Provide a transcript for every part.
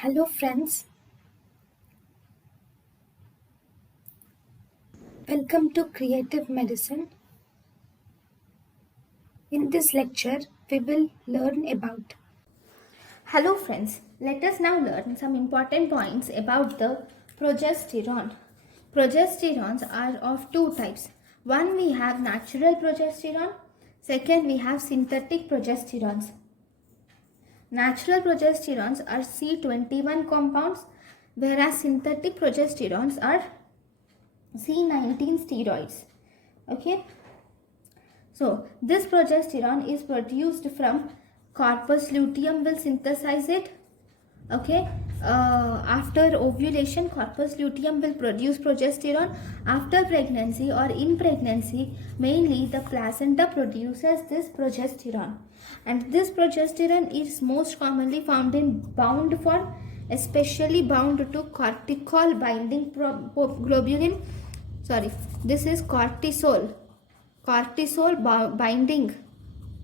Hello friends, welcome to Creative Medicine. In this lecture, we will learn about. Hello friends, let us now learn some important points about the progesterone. Progesterones are of two types. One, we have natural progesterone. Second, we have synthetic progesterones. Natural progesterones are C21 compounds, whereas synthetic progesterones are C19 steroids. Okay. So this progesterone is produced from corpus luteum will synthesize it. Okay. After ovulation, corpus luteum will produce progesterone. After pregnancy or in pregnancy, mainly the placenta produces this progesterone. And this progesterone is most commonly found in bound form, especially bound to cortical binding globulin. Sorry, this is cortisol binding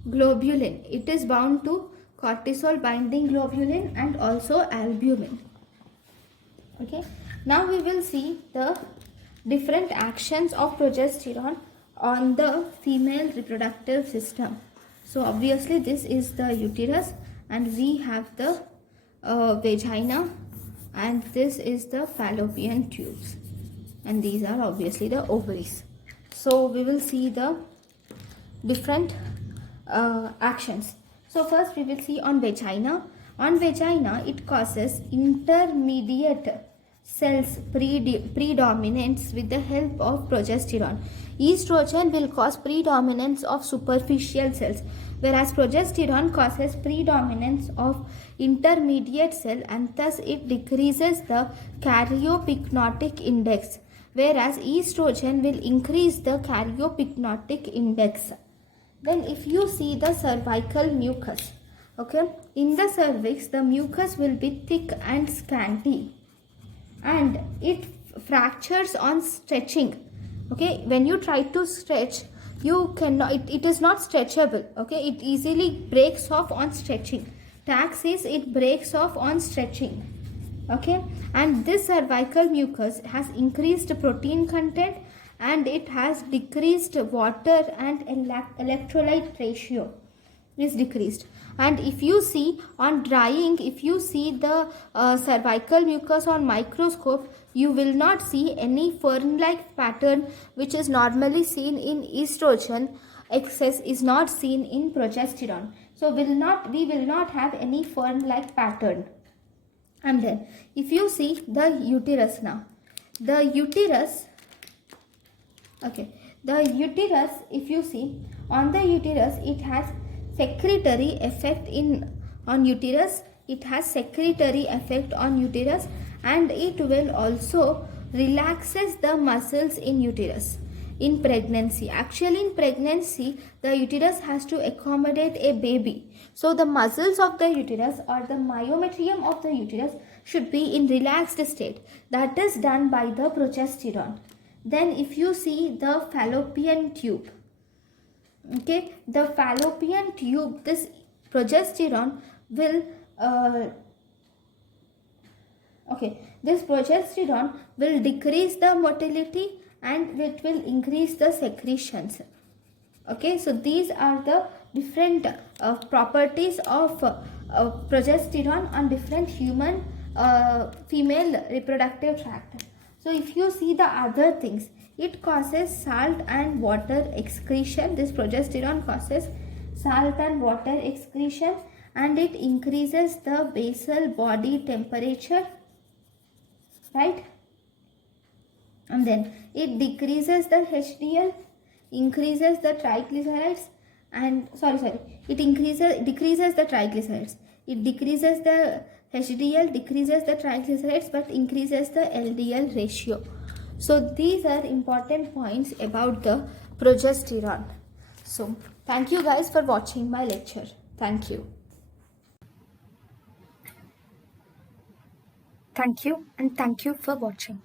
globulin. It is bound to cortisol binding globulin and also albumin. Okay, now we will see the different actions of progesterone on the female reproductive system. So obviously this is the uterus and we have the vagina, and this is the fallopian tubes, and these are obviously the ovaries. So we will see the different actions. So first we will see on vagina. On vagina, it causes intermediate cells predominance with the help of progesterone. Estrogen will cause predominance of superficial cells, whereas progesterone causes predominance of intermediate cell, and thus it decreases the karyopyknotic index, whereas estrogen will increase the karyopyknotic index. Then if you see the cervical mucus, okay, in the cervix the mucus will be thick and scanty, and it fractures on stretching. Okay, when you try to stretch, you cannot, it is not stretchable. Okay, it easily breaks off on stretching. Tag says it breaks off on stretching. Okay, and this cervical mucus has increased protein content and it has decreased water and electrolyte ratio is decreased. And if you see on drying, if you see the cervical mucus on microscope, you will not see any fern-like pattern which is normally seen in estrogen. Excess is not seen in progesterone. So we will not have any fern-like pattern. And then if you see the uterus now, the uterus, okay, the uterus, if you see on the uterus, it has secretory effect on uterus. It has secretory effect on uterus, and it will also relaxes the muscles in uterus in pregnancy. Actually in pregnancy the uterus has to accommodate a baby, so the muscles of the uterus or the myometrium of the uterus should be in relaxed state. That is done by the progesterone. Then if you see the fallopian tube, okay, the fallopian tube, this progesterone will this progesterone will decrease the motility and it will increase the secretions. Okay, so these are the different properties of progesterone on different human female reproductive tract. So if you see the other things, it causes salt and water excretion. This progesterone causes salt and water excretion, and it increases the basal body temperature, right? And then it decreases the HDL, increases the triglycerides, and it decreases the triglycerides. It decreases the HDL, decreases the triglycerides, but increases the LDL ratio. So these are important points about the progesterone. So thank you guys for watching my lecture. Thank you. Thank you, and thank you for watching.